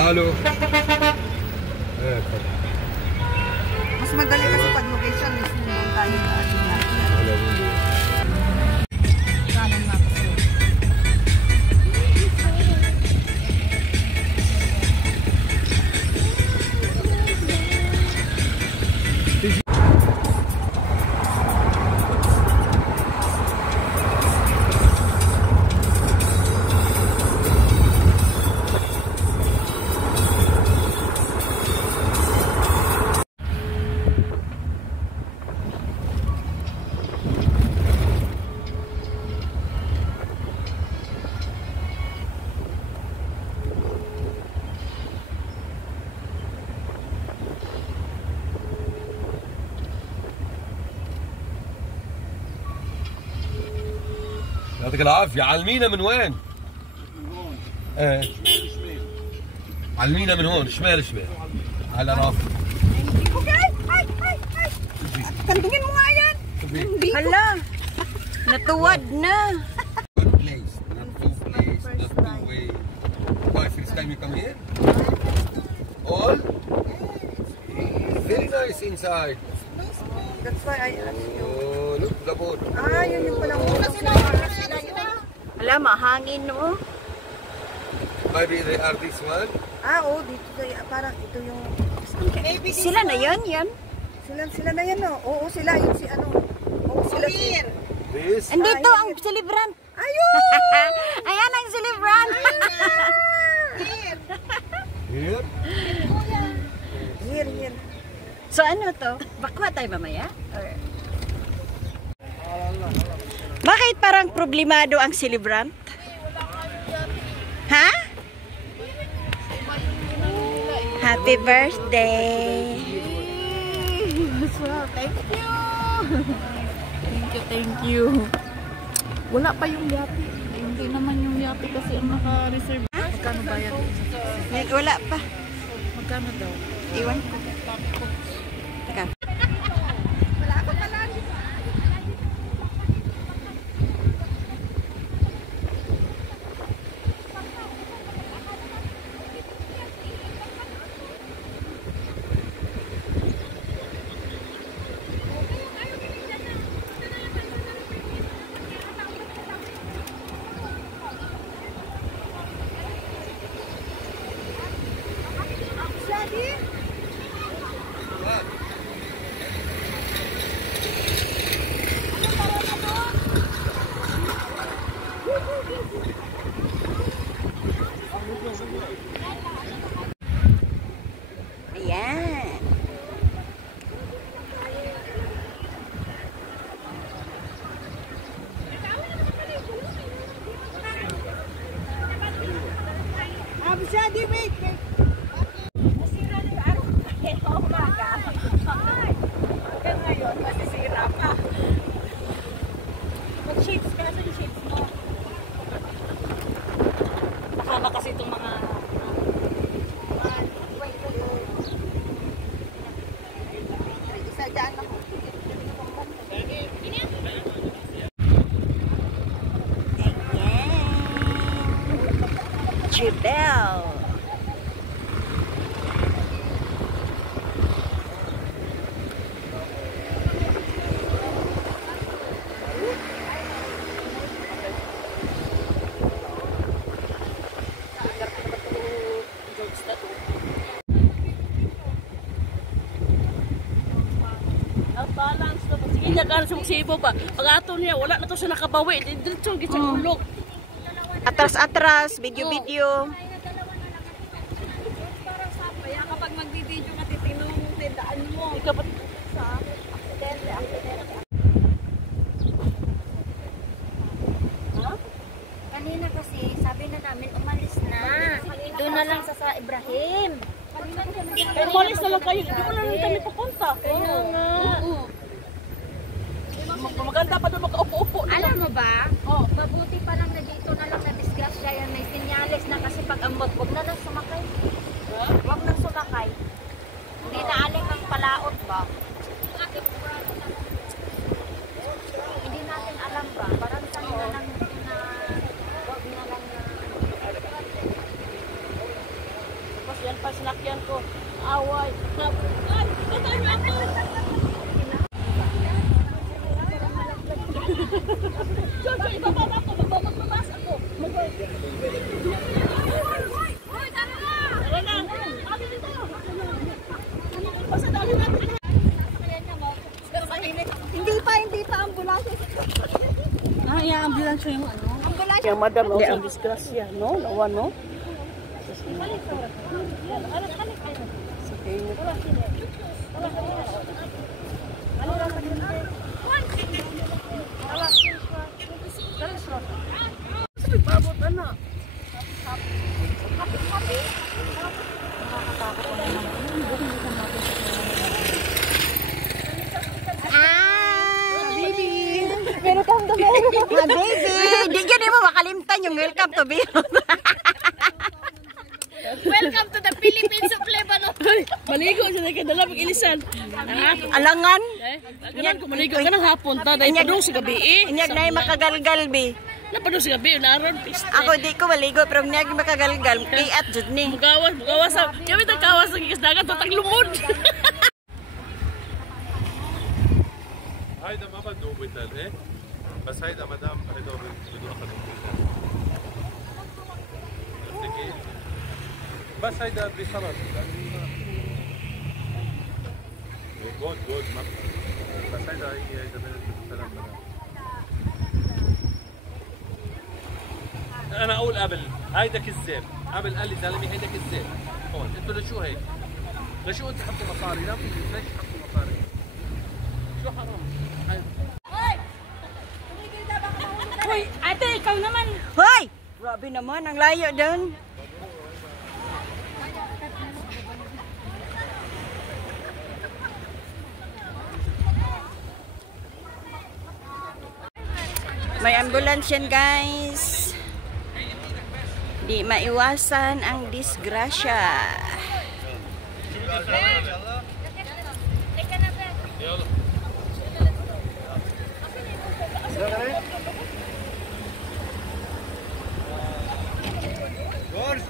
Halo. Mas madali kasi pag location mismo doon tayo na ating natin. Kanan nga kasi. يعطيك العافية. علمينا من وين؟ من هون. ايه شمال. علمينا من هون شمال على رافض. Okay, ay. Kandungin mo nga yan. Hala, natuwad na. Good place, not two place, not two way. Why, first time you come here? All? Very nice inside. That's why I asked you. Oh, look, the boat. Yun yung palang Hala, mahangin no? Maybe they are this one. Oo, dito kaya parang ito yung Sila na yan? Sila na yan no? Oo, sila yun si ano. Oo, sila si This. Andito ang celebrant. Ayun! Ayan ang celebrant. Here? Here. So ano to? Bakwa tayo mamaya? Or... Bakit parang problemado ang celebrant? Ha? Happy birthday! Thank you. Wala pa yung yati. Hindi naman yung yati kasi ang naka-reserve. Magkano bayad? Wala pa. Magkano daw? Iwan ko. Teka. Ayan. Abisadi, wait. Masira na yung araw. Kaya umaga. Hanggang ngayon, masisira pa. Mag-shades ka na sa shades mo. Nakama kasi itong mga... Isa dyan ako. Jubel. Balance na. Sige niya gano'n sa magsibo pa. Pag ato niya, wala na to siya nakabawi. Diretso, gitsang ulog. Atras-atras, video-video. Kaya kapag mag-video ka, titinong tindaan mo. Kapag sa aksidente. Kanina kasi, sabi na namin, umalis na. Doon na lang sa Ibrahim. Pero umalis na lang kayo. Hindi mo na lang kami papunta. Kaya nga. Maganda pa doon magkaupo-upo. Alam mo ba? Mabuti pa lang na dito na lang na-discuss kaya may sinyales na kasi pag ambot, huwag na lang sumakay. Huwag nang sumakay. Hindi na aling ang palaot ba? Hindi natin alam ba? Parang saan na lang na huwag na lang na... Tapos pasinakyan ko. Away. Ay, patay mo ako! Jojo, ibababa ako. Magbabas ako. Hoy, tara na! Tara na! Abi dito! Pasadali natin. Hindi pa ambulansya. Yung ambulansya yung ano? Ambulansya. Yung madam, ang disgrasya, no? Nawa, no? Welcome to Beirut. Baby, di ka mo makalimtan yung welcome to Beirut. Welcome to the Philippines of Lebanon. Maligo siya na kadala pag-ilisan. Alangan. Alangan ko maligo ka ng hapon ta. Dahil padung sa gabi eh. Inyag na yung makagalgal, be. Napadung sa gabi. Naroon pista. Ako di ko maligo, pero inyag makagalgal. Kayat jud ni. Mugawas sa... Kami nagkawas sa kikisdagan. Tatang lumod. هيدا ما بده بتل ايه بس هيدا مدام هيدا بده اخذ بس هيدا بصلص جود ما بس هيدا هيدا بالسلام انا اقول قبل هيدا كذاب قبل قال لي زلمه هيدا كذاب هون انتوا لشو هيك لشو انتوا حطوا مصاري لا ليش حطوا مصاري شو حرام Hoy, ate, ikaw naman. Hoy! Grabe naman, ang layo doon. May ambulance yan, guys. Di maiwasan ang disgrasya. George!